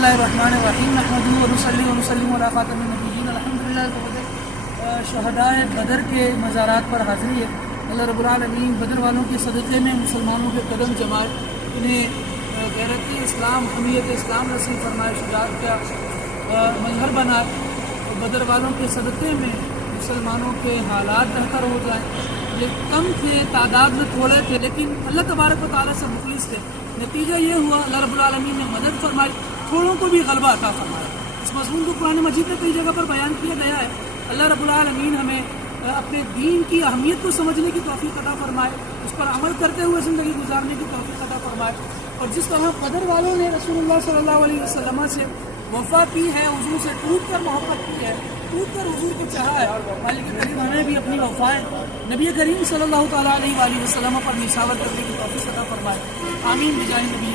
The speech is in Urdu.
اللہ الرحمن الرحیم نحمدہ و نصلی و نسلم علی خاتم النبیین الحمدللہ شہداء بدر کے مزارات پر حاضری ہے۔ اللہ رب العالمین بدر والوں کے صدقے میں مسلمانوں کے قدم جمائے، انہیں غیرت اسلام حمیت اسلام نصیب فرمائے، شجاعت کا مظہر بنائے۔ بدر والوں کے صدقے میں مسلمانوں کے حالات بہتر ہو جائیں۔ یہ کم تھے، تعداد میں تھوڑے تھے، لیکن اللہ تبارک و تعالیٰ سے مخلص تھے۔ نتیجہ یہ ہوا اللہ رب العالمین نے مدد فرمائی، تھوڑوں کو بھی غلبہ عطا فرمایا۔ اس مضمون کو قرآن مجید میں کئی جگہ پر بیان کیا گیا ہے۔ اللہ رب العالمین ہمیں اپنے دین کی اہمیت کو سمجھنے کی توفیق عطا فرمائے، اس پر عمل کرتے ہوئے زندگی گزارنے کی توفیق عطا فرمائے۔ اور جس طرح بدر والوں نے رسول اللہ صلی اللہ علیہ وسلم سے وفا کی ہے، حضور سے ٹوٹ کر محبت کی ہے، ٹوٹ کر حضور کو چاہا ہے، مالک کریم ہمیں بھی اپنی وفائیں نبی کریم صلی اللہ تعالیٰ علیہ وسلم پر نشاور کرنے کی توفیق عطا فرمائے۔ آمین بجاہ نبی